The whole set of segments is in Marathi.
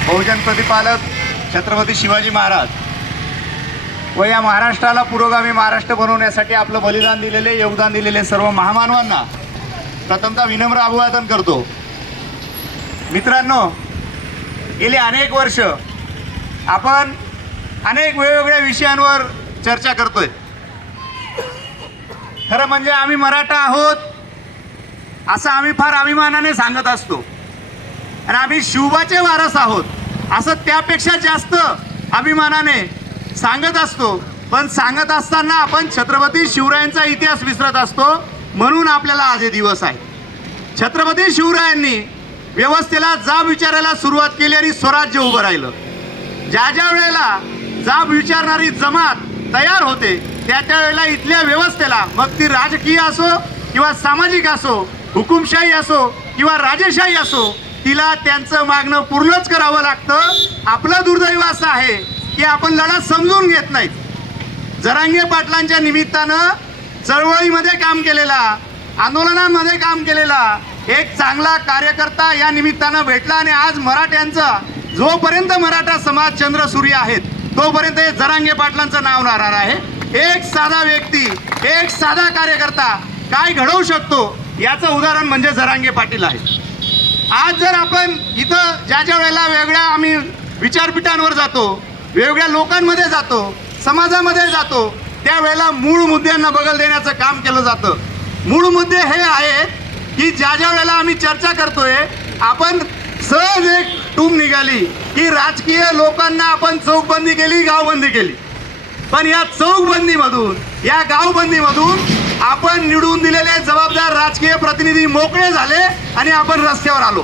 बहुजन प्रतिपालक छत्रपती शिवाजी महाराज व या महाराष्ट्राला पुरोगामी महाराष्ट्र बनवण्यासाठी आपलं बलिदान दिलेले, योगदान दिलेले सर्व महामानवांना प्रथमतः विनम्र अभिवादन करतो। मित्रांनो, गेली अनेक वर्ष आपण अनेक वेगवेगळ्या विषयांवर चर्चा करतोय। खरं म्हणजे आम्ही मराठा आहोत असं आम्ही फार अभिमानाने सांगत असतो आणि आम्ही शिवबाचे वारस आहोत असं त्यापेक्षा जास्त अभिमानाने सांगत असतो। पण सांगत असताना आपण छत्रपती शिवरायांचा इतिहास विसरत असतो। म्हणून आपल्याला आज हे दिवस आहे। छत्रपती शिवरायांनी व्यवस्थेला जाब विचारायला सुरुवात केली आणि स्वराज्य उभं राहिलं। ज्या ज्या वेळेला जाब विचारणारी जमात तयार होते त्या त्या वेळेला इथल्या व्यवस्थेला, मग ती राजकीय असो किंवा सामाजिक असो, हुकुमशाही असो किंवा राजेशाही असो, तिला त्यांचं मागणं पूर्णच करावं लागतं। आपलं दुर्दैव असं आहे की आपण लढा समजून घेत नाहीत। जरांगे पाटलांच्या निमित्तानं चळवळीमध्ये काम केलेला, आंदोलनामध्ये काम केलेला एक चांगला कार्यकर्ता या निमित्तानं भेटला आणि आज मराठ्यांचा जोपर्यंत मराठा समाज चंद्रसूर्य आहेत तोपर्यंत हे जरांगे पाटलांचं नाव राहणार आहे। एक साधा व्यक्ती, एक साधा कार्यकर्ता काय घडवू शकतो याचं उदाहरण म्हणजे जरांगे पाटील आहे। आज जर आपण इथं ज्या ज्या वेळेला वेगळ्या आम्ही विचारपीठांवर जातो, वेगवेगळ्या लोकांमध्ये जातो, समाजामध्ये जातो, त्यावेळेला मूळ मुद्द्यांना बगल देण्याचं काम केलं जातं। मूळ मुद्दे हे आहेत की ज्या ज्या वेळेला आम्ही चर्चा करतोय, आपण सहज एक टूम निघाली की राजकीय लोकांना आपण चौकबंदी केली, गावबंदी केली। पण या चौकबंदीमधून, या गावबंदीमधून आपण निवडून दिलेले जबाबदार राजकीय प्रतिनिधी मोकळे झाले आणि आपण रस्त्यावर आलो।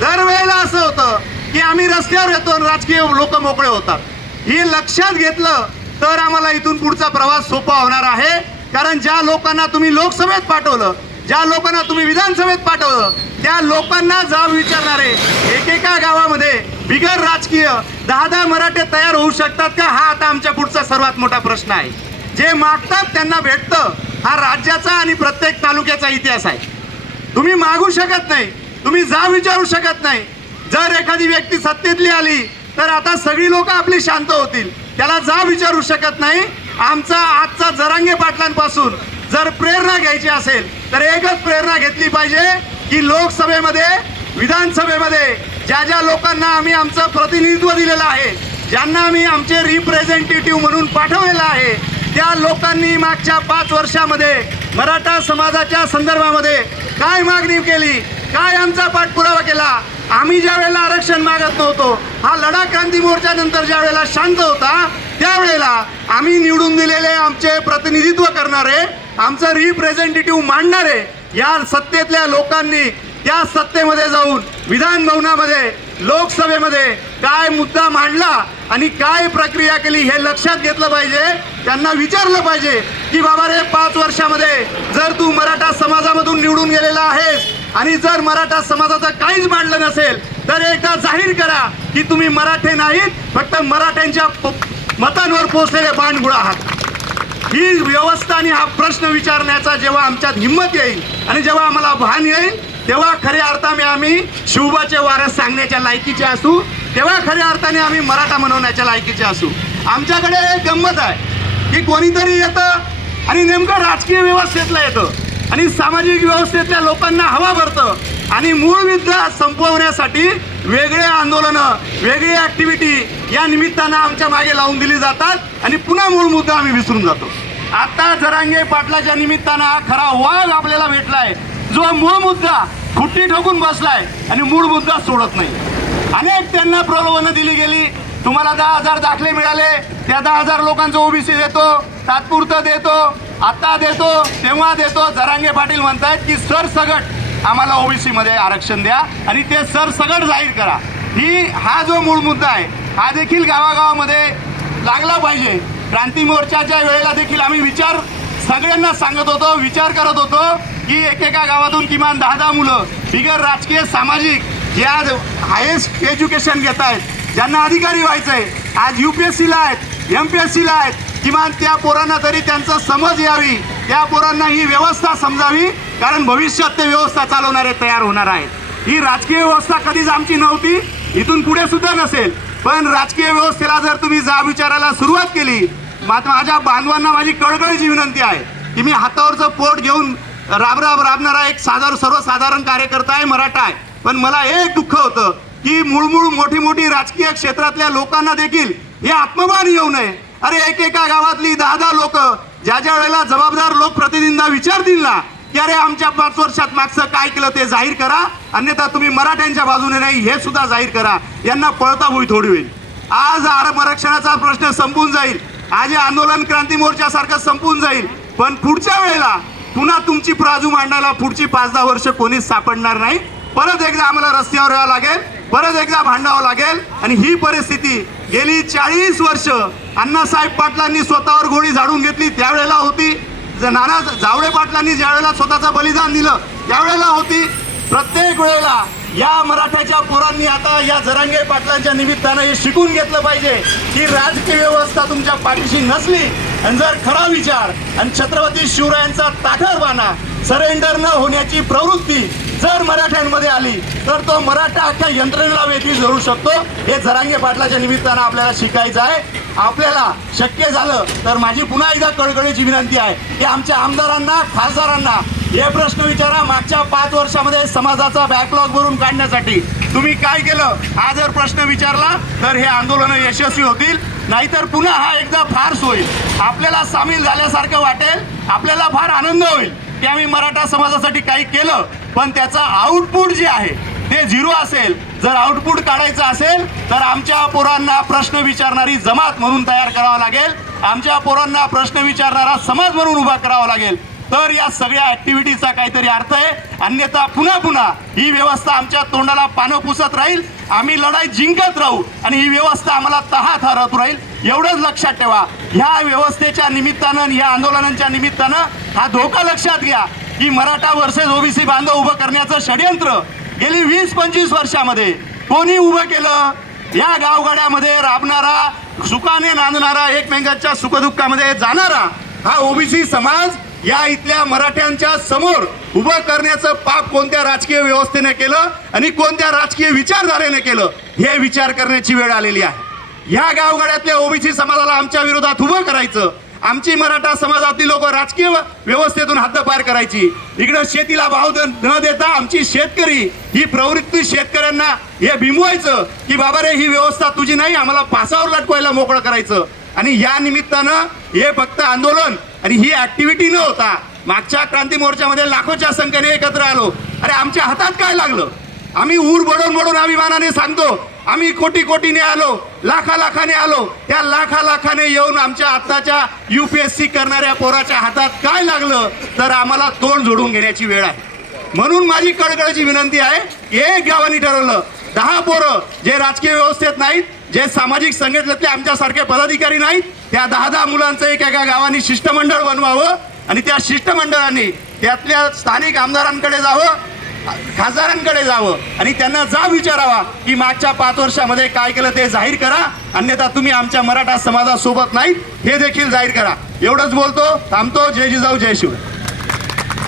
दरवेळेला असं होतं की आम्ही रस्त्यावर येतो आणि राजकीय लोक मोकळे होतात। हे लक्षात घेतलं तर आम्हाला इथून पुढचा प्रवास सोपा होणार आहे। कारण ज्या लोकांना तुम्ही लोकसभेत पाठवलं, ज्या लोकांना तुम्ही विधानसभेत पाठवलं, त्या लोकांना जाब विचारणारे एकेका गावामध्ये बिगर राजकीय 10-10 मराठे तयार होऊ शकतात का? हा आता आमच्या पुढचा सर्वात मोठा प्रश्न आहे। जे मागतात त्यांना भेटतं, हा राज्याचा आणि प्रत्येक तालुक्याचा इतिहास आहे। तुम्ही मागू शकत नाही, तुम्ही जाब विचारू शकत नाही। जर एखादी व्यक्ती सत्तेतली आली तर आता सगळी लोक आपली शांत होतील, त्याला जाब विचारू शकत नाही। आमचा आजचा जरांगे पाटलांपासून जर प्रेरणा घ्यायची असेल तर एकच प्रेरणा घेतली पाहिजे की लोकसभेमध्ये, विधानसभेमध्ये ज्या ज्या लोकांना आम्ही आमचं प्रतिनिधित्व दिलेलं आहे, ज्यांना आम्ही आमचे रिप्रेझेंटेटिव्ह म्हणून पाठवलेलं आहे, त्या लोकांनी मागच्या 5 वर्षामध्ये मराठा समाजाच्या संदर्भामध्ये काय मागणी केली, काय आमचा पाठपुरावा केला। आम्ही ज्या वेळेला आरक्षण मागत नव्हतो, हा लढा क्रांती मोर्चानंतर ज्या वेळेला शांत होता, त्यावेळेला आम्ही निवडून दिलेले आमचे प्रतिनिधित्व करणारे, आमचं रिप्रेझेंटेटिव्ह मांडणारे या सत्तेतल्या लोकांनी त्या सत्तेमध्ये जाऊन विधान भवनामध्ये, लोकसभेमध्ये काय मुद्दा मांडला आणि काय प्रक्रिया केली हे लक्षात घेतलं पाहिजे। त्यांना विचारलं पाहिजे की बाबा रे, 5 वर्षामध्ये जर तू मराठा समाजामधून निवडून गेलेला आहेस आणि जर मराठा समाजाचं काहीच मांडलं नसेल तर एकदा जाहीर करा की तुम्ही मराठे नाहीत, फक्त मराठ्यांच्या मतांवर पोचलेले बाणगुळ आहात। ही व्यवस्था आणि हा प्रश्न विचारण्याचा जेव्हा आमच्यात हिंमत येईल आणि जेव्हा आम्हाला भान येईल, तेव्हा खऱ्या अर्थाने आम्ही शिवबाचे वारस सांगण्याच्या लायकीचे असू, तेव्हा खऱ्या अर्थाने आम्ही मराठा म्हणवण्याच्या लायकीचे असू। आमच्याकडे एक गंमत आहे की कोणीतरी येतं आणि नेमकं राजकीय व्यवस्थेतलं येतं आणि सामाजिक व्यवस्थेतल्या लोकांना हवा भरतं आणि मूळ मुद्दा संपवण्यासाठी वेगळे आंदोलनं, वेगळी ॲक्टिव्हिटी या निमित्तानं आमच्या मागे लावून दिली जातात आणि पुन्हा मूळ मुद्दा आम्ही विसरून जातो। आता जरांगे पाटलाच्या निमित्तानं हा खरा वाघ आपल्याला भेटलाय, जो मूळ मुद्दा खुट्टी ठोकून बसलाय आणि मूळ मुद्दा सोडत नाही। अनेक त्यांना प्रलोभनं दिली गेली, तुम्हाला 10,000 दाखले मिळाले, त्या 10,000 लोकांचं ओबीसी देतो, तात्पुरतं देतो, आता देतो, तेव्हा देतो। जरांगे पाटील म्हणतायत की सरसगट आम्हाला ओबीसी मध्ये आरक्षण द्या आणि ते सरसगट जाहीर करा। हा जो मूळ मुद्दा आहे हा देखील गावागावामध्ये लागला पाहिजे। क्रांती मोर्चाच्या वेळेला देखील आम्ही विचार सगळ्यांना सांगत होतो, विचार करत होतो की एकेका गावातून किमान 10-10 मुलं बिगर राजकीय, सामाजिक, जे आज हायेस्ट एज्युकेशन घेत आहेत, ज्यांना अधिकारी व्हायचं आहे, आज UPSCला आहेत, MPSCला आहेत, किमान त्या पोरांना तरी त्यांचा समज यावी, त्या पोरांना ही व्यवस्था समजावी, कारण भविष्यात ते व्यवस्था चालवणारे तयार होणार आहेत। ही राजकीय व्यवस्था कधीच आमची नव्हती, इथून पुढे सुद्धा नसेल. पण राजकीय व्यवस्थेला जर तुम्ही जाब विचारायला सुरुवात केली, माझ्या बांधवांना माझी कळकळीची विनंती आहे की मी हातावरचं पोट घेऊन राबणारा एक सर्वसाधारण कार्यकर्ता आहे, मराठा आहे. पण मला एक दुःख होतं की मूळ मोठी मोठी राजकीय क्षेत्रातल्या लोकांना देखील हे आत्मभान येऊ नये. अरे एकेका गावातली 10 लोक ज्या वेळेला जबाबदार लोकप्रतिनिधींना विचारतील ना की अरे आमच्या 5 वर्षात मागचं काय केलं ते जाहीर करा, अन्यथा तुम्ही मराठ्यांच्या बाजूने नाही हे सुद्धा जाहीर करा, यांना पळता भुई थोडी होईल. आज आरक्षणाचा प्रश्न संपून जाईल, आज हे आंदोलन क्रांती मोर्चासारखं संपून जाईल. पण पुढच्या वेळेला पुन्हा तुमची प्राजू मांडायला पुढची 5-10 वर्ष कोणीच सापडणार नाही. परत एकदा आम्हाला रस्त्यावर यावं लागेल, परत एकदा भांडावं लागेल. आणि ही परिस्थिती गेली 40 वर्ष अण्णासाहेब पाटलांनी स्वतःवर गोळी झाडून घेतली त्यावेळेला होती, नाना जावळे पाटलांनी ज्या वेळेला स्वतःचं बलिदान दिलं त्यावेळेला होती. प्रत्येक वेळेला या मराठ्याच्या पोरांनी आता या जरांगे पाटलांच्या निमित्तानं हे शिकून घेतलं पाहिजे की राजकीय व्यवस्था तुमच्या पाठीशी नसली आणि जर खरा विचार आणि छत्रपती शिवरायांचा ताठरपणा, सरेंडर न होण्याची प्रवृत्ती जर मराठ्यांमध्ये आली तर तो मराठा अख्ख्या यंत्रणेला वेठी धरू शकतो. हे जरांगे पाटलाच्या निमित्तानं आपल्याला शिकायचं आहे. आपल्याला शक्य झालं तर माझी पुन्हा एकदा कळकळीची विनंती आहे की आमच्या आमदारांना, खासदारांना हे प्रश्न विचारा, मागच्या 5 वर्षामध्ये समाजाचा बॅकलॉग भरून काढण्यासाठी तुम्ही काय केलं. हा जर प्रश्न विचारला तर हे आंदोलन यशस्वी होतील, नाहीतर पुन्हा हा एकदा फार्स होईल. आपल्याला सामील झाल्यासारखं वाटेल, आपल्याला फार आनंद होईल की आम्ही मराठा समाजासाठी काही केलं, पण त्याचा आउटपुट जे आहे ते 0 असेल. जर आउटपुट काढायचं असेल तर आमच्या पोरांना प्रश्न विचारणारी जमात म्हणून तयार करावं लागेल, आमच्या पोरांना प्रश्न विचारणारा समाज म्हणून उभा करावा लागेल, तर या सगळ्या ऍक्टिव्हिटीचा काहीतरी अर्थ आहे. अन्यथा पुन्हा ही व्यवस्था आमच्या तोंडाला पानं पुसत राहील, आम्ही लढाई जिंकत राहू आणि ही व्यवस्था आम्हाला तहात हरत राहील. एवढंच लक्षात ठेवा. ह्या व्यवस्थेच्या निमित्तानं, या आंदोलनांच्या निमित्तानं हा धोका लक्षात घ्या की मराठा वर्सेस ओबीसी बांधव उभं करण्याचं षडयंत्र गेली 20-25 वर्षामध्ये कोणी उभं केलं. या गावगाड्यामध्ये राबणारा, सुखाने नांदणारा, एकमेकांच्या सुखदुःखामध्ये जाणारा हा ओबीसी समाज या इथल्या मराठ्यांच्या समोर उभं करण्याचं पाप कोणत्या राजकीय व्यवस्थेने केलं आणि कोणत्या राजकीय विचारधारेने केलं हे विचार करण्याची वेळ आलेली आहे. ह्या गावगाड्यातल्या ओबीसी समाजाला आमच्या विरोधात उभं करायचं, आमची मराठा समाजातील लोक राजकीय व्यवस्थेतून हद्दपार करायची, इकडं शेतीला भाव न देता आमची शेतकरी ही प्रवृत्ती शेतकऱ्यांना हे बिंबवायचं की बाबा रे ही व्यवस्था तुझी नाही, आम्हाला फासावर लटकवायला मोकळं करायचं. आणि या निमित्तानं हे फक्त आंदोलन आणि ही ऍक्टिव्हिटी न होता मागच्या क्रांती मोर्चामध्ये लाखोच्या संख्येने एकत्र आलो. अरे आमच्या हातात काय लागलं. आम्ही ऊर बडवून अभिमानाने सांगतो आम्ही कोटीने आलो, लाखाने आलो. त्या लाखाने येऊन आमच्या आत्ताच्या UPSC करणाऱ्या पोराच्या हातात काय लागलं तर आम्हाला तोंड जोडून घेण्याची वेळ आहे. म्हणून माझी कळकळीची विनंती आहे, एक गावांनी ठरवलं 10 पोरं जे राजकीय व्यवस्थेत नाहीत, जे सामाजिक संघटनेतले आमच्यासारखे पदाधिकारी नाहीत, त्या 10 मुलांचं एका गावानी शिष्टमंडळ बनवावं आणि त्या शिष्टमंडळाने त्यातल्या स्थानिक आमदारांकडे जावं, खासदारांकडे जावं आणि त्यांना जाब विचारावा की मागच्या 5 वर्षामध्ये काय केलं ते जाहीर करा, अन्यथा तुम्ही आमच्या मराठा समाजासोबत नाहीत हे देखील जाहीर करा. एवढंच बोलतो, थांबतो. जय जिजाऊ, जय शिवराय.